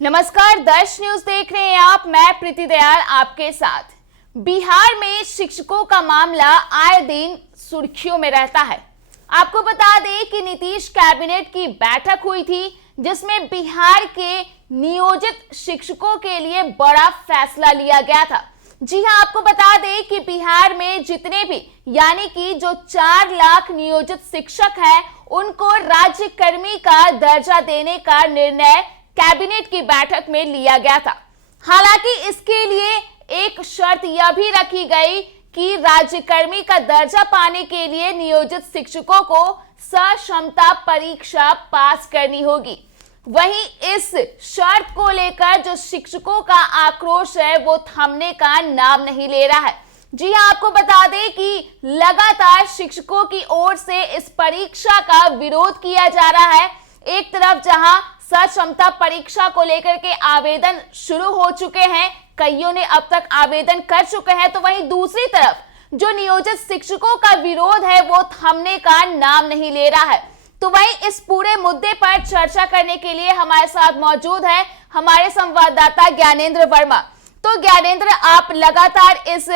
नमस्कार, दर्श न्यूज देख रहे हैं आप। मैं प्रीति दयाल आपके साथ। बिहार में शिक्षकों का मामला आए दिन सुर्खियों में रहता है। आपको बता दें कि नीतीश कैबिनेट की बैठक हुई थी, जिसमें बिहार के नियोजित शिक्षकों के लिए बड़ा फैसला लिया गया था। जी हां, आपको बता दें कि बिहार में जितने भी यानी कि जो 4 लाख नियोजित शिक्षक हैं, उनको राज्य कर्मी का दर्जा देने का निर्णय कैबिनेट की बैठक में लिया गया था। हालांकि इसके लिए एक शर्त यह भी रखी गई कि राज्यकर्मी का दर्जा पाने के लिए नियोजित शिक्षकों को सक्षमता परीक्षा पास करनी होगी। वहीं इस शर्त को लेकर जो शिक्षकों का आक्रोश है, वो थमने का नाम नहीं ले रहा है। जी हां, आपको बता दें कि लगातार शिक्षकों की ओर से इस परीक्षा का विरोध किया जा रहा है। एक तरफ जहां सक्षमता परीक्षा को लेकर के आवेदन शुरू हो चुके हैं, कईयों ने अब तक आवेदन कर चुके हैं, तो वहीं दूसरी तरफ जो नियोजित शिक्षकों का विरोध है, वो थमने का नाम नहीं ले रहा है। तो वहीं इस पूरे मुद्दे पर चर्चा करने के लिए हमारे साथ मौजूद है हमारे संवाददाता ज्ञानेंद्र वर्मा। तो ज्ञानेंद्र, आप लगातार इस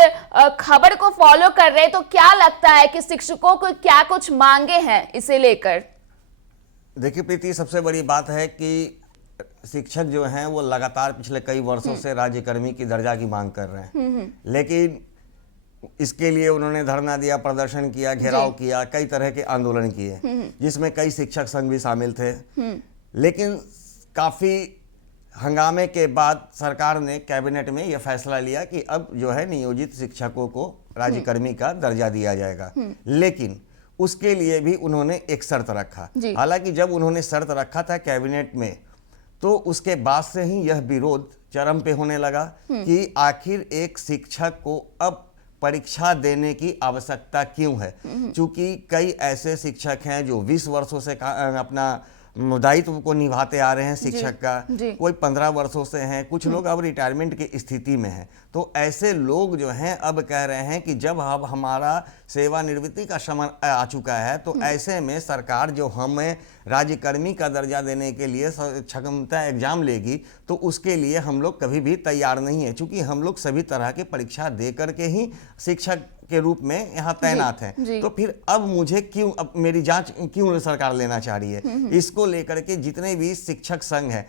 खबर को फॉलो कर रहे हैं, तो क्या लगता है कि शिक्षकों को क्या कुछ मांगे हैं इसे लेकर? देखिए प्रीति, सबसे बड़ी बात है कि शिक्षक जो हैं वो लगातार पिछले कई वर्षों से राज्यकर्मी की दर्जा की मांग कर रहे हैं। लेकिन इसके लिए उन्होंने धरना दिया, प्रदर्शन किया, घेराव किया, कई तरह के आंदोलन किए, जिसमें कई शिक्षक संघ भी शामिल थे। लेकिन काफ़ी हंगामे के बाद सरकार ने कैबिनेट में यह फैसला लिया कि अब जो है नियोजित शिक्षकों को राज्यकर्मी का दर्जा दिया जाएगा। लेकिन उसके लिए भी उन्होंने एक शर्त रखा। हालांकि जब उन्होंने शर्त रखा था कैबिनेट में, तो उसके बाद से ही यह विरोध चरम पे होने लगा कि आखिर एक शिक्षक को अब परीक्षा देने की आवश्यकता क्यों है। क्योंकि कई ऐसे शिक्षक हैं जो 20 वर्षों से अपना दायित्व को निभाते आ रहे हैं शिक्षक का, कोई 15 वर्षों से हैं, कुछ लोग अब रिटायरमेंट की स्थिति में हैं। तो ऐसे लोग जो हैं अब कह रहे हैं कि जब अब हमारा सेवानिवृत्ति का समय आ चुका है, तो ऐसे में सरकार जो हमें राज्यकर्मी का दर्जा देने के लिए क्षमता एग्जाम लेगी, तो उसके लिए हम लोग कभी भी तैयार नहीं है। चूंकि हम लोग सभी तरह की परीक्षा दे करके ही शिक्षक के रूप में यहाँ तैनात हैं, तो फिर अब मुझे क्यों, अब मेरी जांच क्यों सरकार लेना चाह रही है? इसको लेकर के जितने भी शिक्षक संघ हैं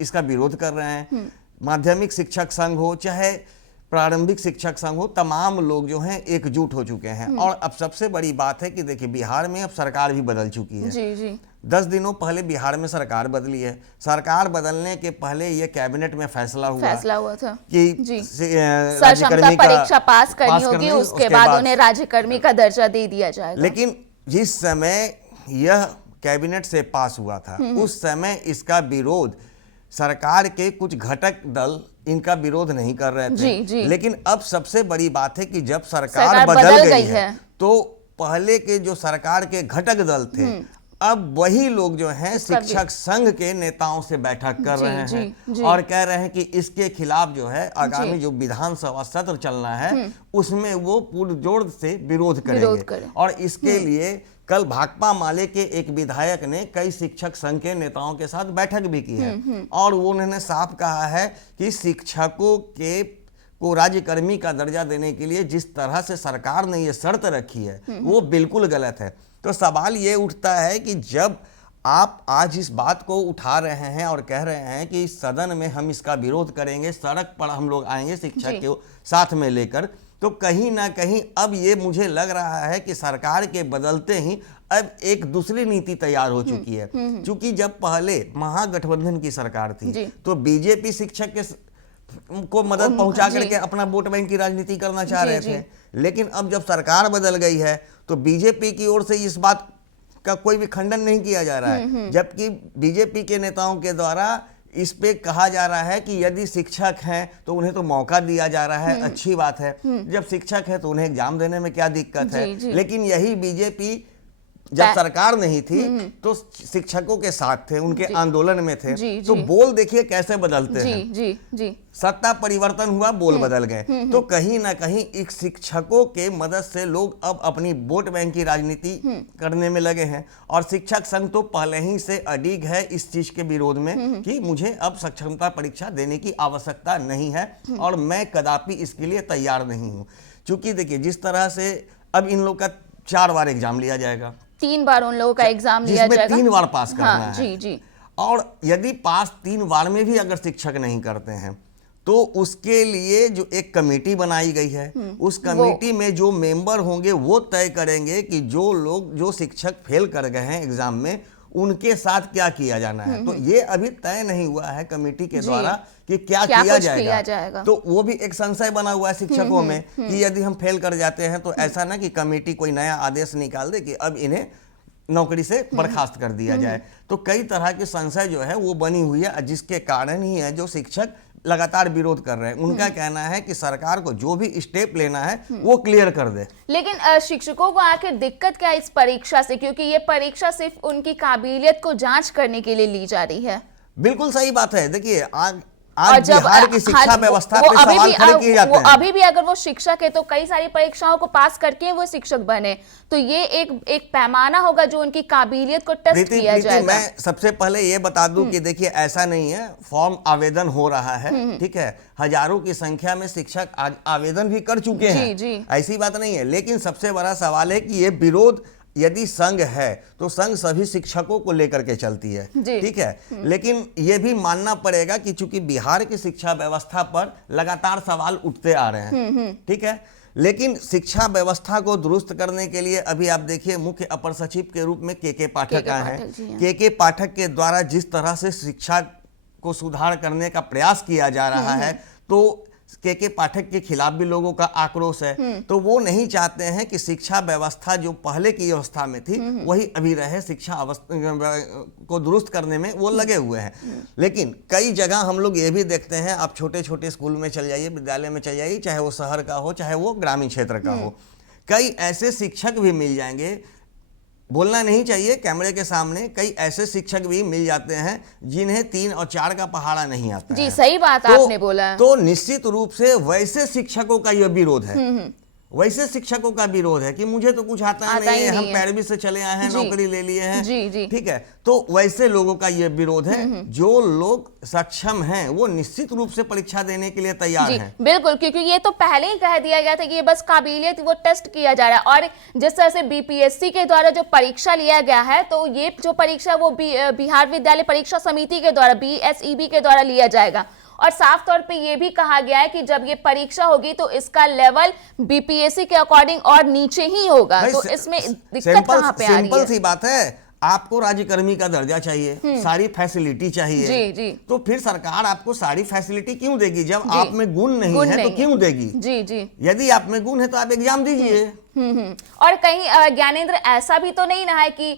इसका विरोध कर रहे हैं। माध्यमिक शिक्षक संघ हो चाहे प्रारंभिक शिक्षक संघ हो, तमाम लोग जो हैं एकजुट हो चुके हैं। और अब सबसे बड़ी बात है कि देखिए बिहार में अब सरकार भी बदल चुकी है। 10 दिनों पहले बिहार में सरकार बदली है। सरकार बदलने के पहले ये कैबिनेट में फैसला हुआ था कि सक्षमता परीक्षा पास करनी होगी, उसके बाद उन्हें राज्यकर्मी का दर्जा दे दिया जाएगा। लेकिन जिस समय यह कैबिनेट से पास हुआ था, उस समय इसका विरोध सरकार के कुछ घटक दल इनका विरोध नहीं कर रहे थे। लेकिन अब सबसे बड़ी बात है कि जब सरकार बदल गई है, तो पहले के जो सरकार के घटक दल थे, अब वही लोग जो हैं शिक्षक संघ के नेताओं से बैठक कर रहे हैं और कह रहे हैं कि इसके खिलाफ जो है आगामी जो विधानसभा सत्र चलना है, उसमें वो पुरजोर से विरोध करेंगे। और इसके लिए कल भाकपा माले के एक विधायक ने कई शिक्षक संघ के नेताओं के साथ बैठक भी की है, और वो उन्होंने साफ कहा है कि शिक्षकों को राज्यकर्मी का दर्जा देने के लिए जिस तरह से सरकार ने ये शर्त रखी है, वो बिल्कुल गलत है। तो सवाल ये उठता है कि जब आप आज इस बात को उठा रहे हैं और कह रहे हैं कि सदन में हम इसका विरोध करेंगे, सड़क पर हम लोग आएंगे शिक्षक के साथ में लेकर, तो कहीं ना कहीं अब ये मुझे लग रहा है कि सरकार के बदलते ही अब एक दूसरी नीति तैयार हो चुकी है। क्योंकि जब पहले महागठबंधन की सरकार थी, तो बीजेपी शिक्षक को मदद पहुंचा करके अपना वोट बैंक की राजनीति करना चाह रहे थे। लेकिन अब जब सरकार बदल गई है, तो बीजेपी की ओर से इस बात का कोई भी खंडन नहीं किया जा रहा है, जबकि बीजेपी के नेताओं के द्वारा इस पे कहा जा रहा है कि यदि शिक्षक हैं तो उन्हें तो मौका दिया जा रहा है, अच्छी बात है। जब शिक्षक है तो उन्हें एग्जाम देने में क्या दिक्कत है। लेकिन यही बीजेपी जब सरकार नहीं थी तो शिक्षकों के साथ थे, उनके आंदोलन में थे। तो बोल देखिए कैसे बदलते हैं। जी सत्ता परिवर्तन हुआ, बोल बदल गए। तो कहीं ना कहीं एक शिक्षकों के मदद से लोग अब अपनी वोट बैंक की राजनीति करने में लगे हैं। और शिक्षक संघ तो पहले ही से अडिग है इस चीज के विरोध में कि मुझे अब सक्षमता परीक्षा देने की आवश्यकता नहीं है और मैं कदापि इसके लिए तैयार नहीं हूं। क्योंकि देखिए जिस तरह से अब इन लोग का 4 बार एग्जाम लिया जाएगा, 3 बार उन लोगों का एग्जाम लिया जाएगा, 3 बार पास करना हाँ, है। जी। और यदि पास 3 बार में भी अगर शिक्षक नहीं करते हैं तो उसके लिए जो एक कमेटी बनाई गई है, उस कमेटी में जो मेंबर होंगे वो तय करेंगे कि जो शिक्षक फेल कर गए हैं एग्जाम में उनके साथ क्या किया जाना है। तो ये अभी तय नहीं हुआ है कमेटी के द्वारा कि क्या किया जाएगा। तो वो भी एक संशय बना हुआ है शिक्षकों में कि यदि हम फेल कर जाते हैं तो ऐसा ना कि कमेटी कोई नया आदेश निकाल दे कि अब इन्हें नौकरी से बर्खास्त कर दिया जाए। तो कई तरह के संशय जो है वो बनी हुई है, जिसके कारण ही है जो शिक्षक लगातार विरोध कर रहे हैं। उनका कहना है कि सरकार को जो भी स्टेप लेना है वो क्लियर कर दे। लेकिन शिक्षकों को आखिर दिक्कत क्या है इस परीक्षा से, क्योंकि ये परीक्षा सिर्फ उनकी काबिलियत को जांच करने के लिए ली जा रही है। बिल्कुल सही बात है। देखिए आज बिहार की शिक्षा व्यवस्था पे सवाल खड़े किए जाते हैं। अभी भी अगर वो शिक्षक है तो कई सारी परीक्षाओं को पास करके वो शिक्षक बने, तो ये एक पैमाना होगा जो उनकी काबिलियत को टेस्ट किया जाएगा। मैं सबसे पहले ये बता दूं कि देखिए ऐसा नहीं है, फॉर्म आवेदन हो रहा है, ठीक है, हजारों की संख्या में शिक्षक आज आवेदन भी कर चुके हैं, ऐसी बात नहीं है। लेकिन सबसे बड़ा सवाल है कि ये विरोध यदि संघ है तो संघ सभी शिक्षकों को लेकर के चलती है, ठीक है। लेकिन यह भी मानना पड़ेगा कि चूंकि बिहार की शिक्षा व्यवस्था पर लगातार सवाल उठते आ रहे हैं, ठीक है। लेकिन शिक्षा व्यवस्था को दुरुस्त करने के लिए अभी आप देखिए मुख्य अपर सचिव के रूप में के पाठक आए हैं। के पाठक के द्वारा जिस तरह से शिक्षा को सुधार करने का प्रयास किया जा रहा है, तो के पाठक के खिलाफ भी लोगों का आक्रोश है। तो वो नहीं चाहते हैं कि शिक्षा व्यवस्था जो पहले की अवस्था में थी वही अभी रहे, शिक्षा को दुरुस्त करने में वो लगे हुए हैं। लेकिन कई जगह हम लोग ये भी देखते हैं, आप छोटे छोटे स्कूल में चल जाइए, विद्यालय में चल जाइए, चाहे वो शहर का हो चाहे वो ग्रामीण क्षेत्र का हो, कई ऐसे शिक्षक भी मिल जाएंगे, बोलना नहीं चाहिए कैमरे के सामने, कई ऐसे शिक्षक भी मिल जाते हैं जिन्हें 3 और 4 का पहाड़ा नहीं आता जी, सही बात आपने बोला। तो निश्चित रूप से वैसे शिक्षकों का यह विरोध है, वैसे शिक्षकों का विरोध है कि मुझे तो कुछ आता नहीं है, हम पैरवी से चले आए हैं, नौकरी ले लिए हैं, ठीक है। तो वैसे लोगों का यह विरोध है। जो लोग सक्षम हैं वो निश्चित रूप से परीक्षा देने के लिए तैयार हैं। बिल्कुल, क्योंकि ये तो पहले ही कह दिया गया था कि ये बस काबिलियत वो टेस्ट किया जा रहा है। और जिस तरह से बीपीएससी के द्वारा जो परीक्षा लिया गया है, तो ये जो परीक्षा वो बिहार विद्यालय परीक्षा समिति के द्वारा BSEB के द्वारा लिया जाएगा। और साफ तौर पे ये भी कहा गया है कि जब ये परीक्षा होगी तो इसका लेवल बीपीएससी के अकॉर्डिंग और नीचे ही होगा। तो इसमें दिक्कत कहां पे आ रही है? सिंपल सी बात है, आपको राज्यकर्मी का दर्जा चाहिए, सारी फैसिलिटी चाहिए, जी। तो फिर सरकार आपको सारी फैसिलिटी क्यों देगी? जब आप में गुण नहीं है तो क्यों देगी? जी। यदि आप में गुण है तो आप एग्जाम दीजिए। और कहीं ज्ञानेंद्र ऐसा भी तो नहीं ना है कि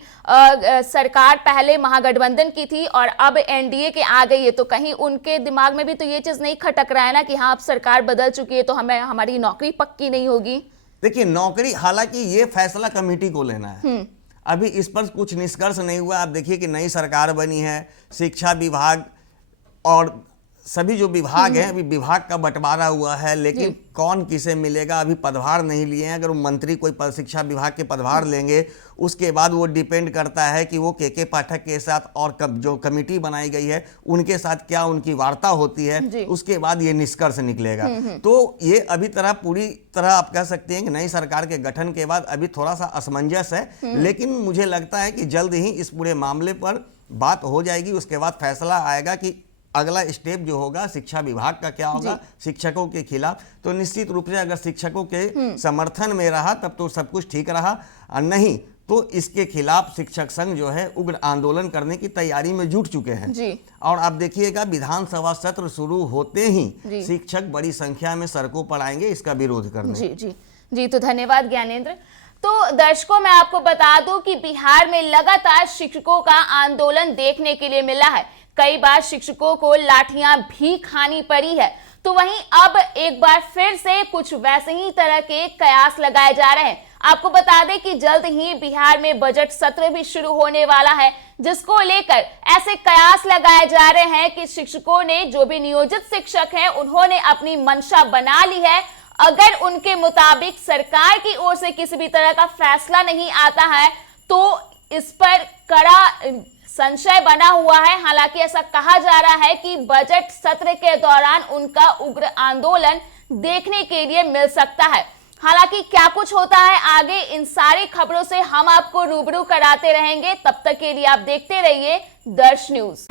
सरकार पहले महागठबंधन की थी और अब एनडीए के आ गई है, तो कहीं उनके दिमाग में भी तो ये चीज नहीं खटक रहा है ना कि हाँ अब सरकार बदल चुकी है तो हमें हमारी नौकरी पक्की नहीं होगी। देखिए नौकरी, हालांकि ये फैसला कमेटी को लेना है, अभी इस पर कुछ निष्कर्ष नहीं हुआ। आप देखिए कि नई सरकार बनी है, शिक्षा विभाग और सभी जो विभाग हैं, अभी विभाग का बंटवारा हुआ है, लेकिन कौन किसे मिलेगा अभी पदभार नहीं लिए हैं। अगर वो मंत्री कोई शिक्षा विभाग के पदभार लेंगे उसके बाद वो डिपेंड करता है कि वो के पाठक के साथ और जो कमेटी बनाई गई है उनके साथ क्या उनकी वार्ता होती है, उसके बाद ये निष्कर्ष निकलेगा। तो ये अभी पूरी तरह आप कह सकते हैं कि नई सरकार के गठन के बाद अभी थोड़ा सा असमंजस है, लेकिन मुझे लगता है कि जल्द ही इस पूरे मामले पर बात हो जाएगी। उसके बाद फैसला आएगा कि अगला स्टेप जो होगा शिक्षा विभाग का क्या होगा शिक्षकों के खिलाफ। तो निश्चित रूप से अगर शिक्षकों के समर्थन में रहा तब तो सब कुछ ठीक रहा, और नहीं तो इसके खिलाफ शिक्षक संघ जो है उग्र आंदोलन करने की तैयारी में जुट चुके हैं। और आप देखिएगा विधानसभा सत्र शुरू होते ही शिक्षक बड़ी संख्या में सड़कों पर आएंगे इसका विरोध करने। जी, तो धन्यवाद ज्ञानेंद्र। तो दर्शकों मैं आपको बता दूं कि बिहार में लगातार शिक्षकों का आंदोलन देखने के लिए मिला है। कई बार शिक्षकों को लाठियां भी खानी पड़ी है। तो वहीं अब एक बार फिर से कुछ वैसे ही तरह के कयास लगाए जा रहे हैं। आपको बता दें कि जल्द ही बिहार में बजट सत्र भी शुरू होने वाला है, जिसको लेकर ऐसे कयास लगाए जा रहे हैं कि शिक्षकों ने, जो भी नियोजित शिक्षक हैं, उन्होंने अपनी मंशा बना ली है। अगर उनके मुताबिक सरकार की ओर से किसी भी तरह का फैसला नहीं आता है तो इस पर कड़ा संशय बना हुआ है। हालांकि ऐसा कहा जा रहा है कि बजट सत्र के दौरान उनका उग्र आंदोलन देखने के लिए मिल सकता है। हालांकि क्या कुछ होता है आगे, इन सारी खबरों से हम आपको रूबरू कराते रहेंगे। तब तक के लिए आप देखते रहिए दर्श न्यूज।